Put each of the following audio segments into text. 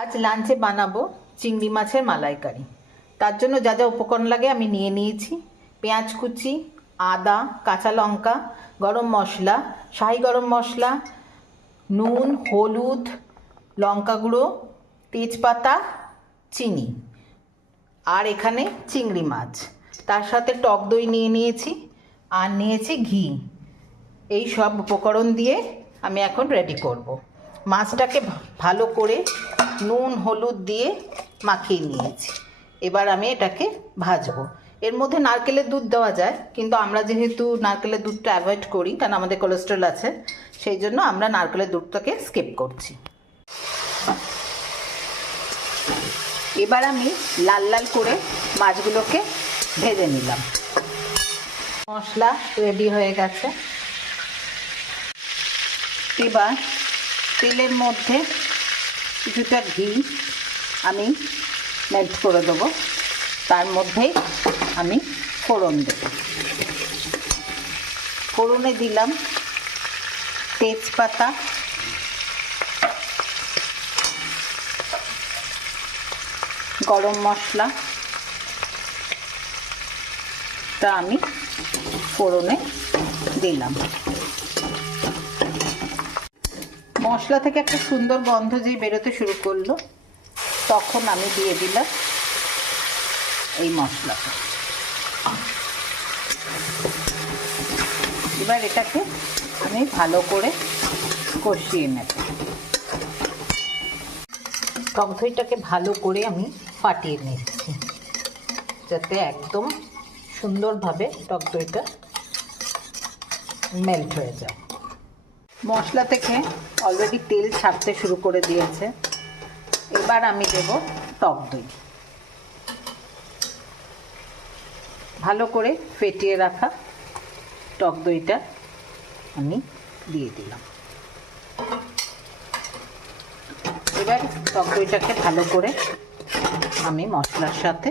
আজ লাঞ্চে বানাবো চিংড়ি মাছের মালাইকারি। তার জন্য যা যা উপকরণ লাগে আমি নিয়ে নিয়েছি। পেঁয়াজ কুচি, আদা, কাঁচা লঙ্কা, গরম মশলা, শাহি গরম মশলা, নুন, হলুদ, লঙ্কা গুঁড়ো, তেজপাতা, চিনি, আর এখানে চিংড়ি মাছ। তার সাথে টক দই নিয়ে নিয়েছি, আর নিয়েছি ঘি। এই সব উপকরণ দিয়ে আমি এখন রেডি করব। মাছটাকে ভালো করে নুন হলুদ দিয়ে মাখিয়ে নিয়েছি। এবার আমি এটাকে ভাজবো। এর মধ্যে নারকেলের দুধ দেওয়া যায়, কিন্তু আমরা যেহেতু নারকেলের দুধটা অ্যাভয়েড করি কারণ আমাদের কোলেস্ট্রল আছে, সেই জন্য আমরা নারকেলের দুধটাকে স্কিপ করছি। এবার আমি লাল লাল করে মাছগুলোকে ভেজে নিলাম। মশলা রেডি হয়ে গেছে। এবার তেলের মধ্যে কিছুটা ঘি আমি মেল্ট করে দেবো। তার মধ্যেই আমি ফোড়ন দেব। ফোড়নে দিলাম তেজপাতা, গরম মশলা, তা আমি ফোড়নে দিলাম। মশলা থেকে একটা সুন্দর গন্ধ যেই বেরোতে শুরু করলো, তখন আমি দিয়ে দিলাম এই মশলাটা। এবার এটাকে আমি ভালো করে কষিয়ে নেব। টক দইটাকে ভালো করে আমি ফাটিয়ে নিচ্ছি, যাতে একদম সুন্দরভাবে টক দইটা মেল্ট হয়ে যায়। মশলা থেকে অলরেডি তেল ছাড়তে শুরু করে দিয়েছে। এবার আমি দেব টক দই। ভালো করে ফেটিয়ে রাখা টক দইটা আমি দিয়ে দিলাম। এবার টক দইটাকে ভালো করে আমি মশলার সাথে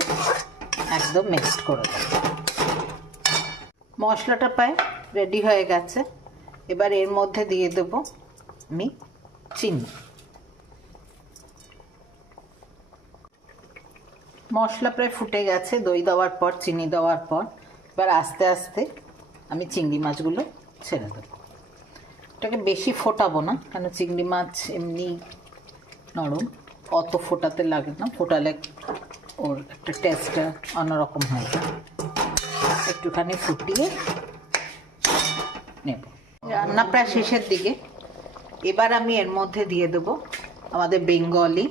একদম মিক্সড করে দেব। মশলাটা প্রায় রেডি হয়ে গেছে। এবার এর মধ্যে দিয়ে দেব আমি চিনি। মশলা প্রায় ফুটে গেছে দই দেওয়ার পর, চিনি দেওয়ার পর। এবার আস্তে আস্তে আমি চিংড়ি মাছগুলো ছেড়ে দেবো। এটাকে বেশি ফোটাবো না, কেন চিংড়ি মাছ এমনি নরম, অত ফোটাতে লাগে না। ফোটালে ওর একটা টেস্টটা অন্যরকম হয়ে যায়। একটুখানি ফুটিয়ে নেব। রান্না প্রায় শেষের দিকে। এবার আমি এর মধ্যে দিয়ে দেবো আমাদের বেঙ্গলি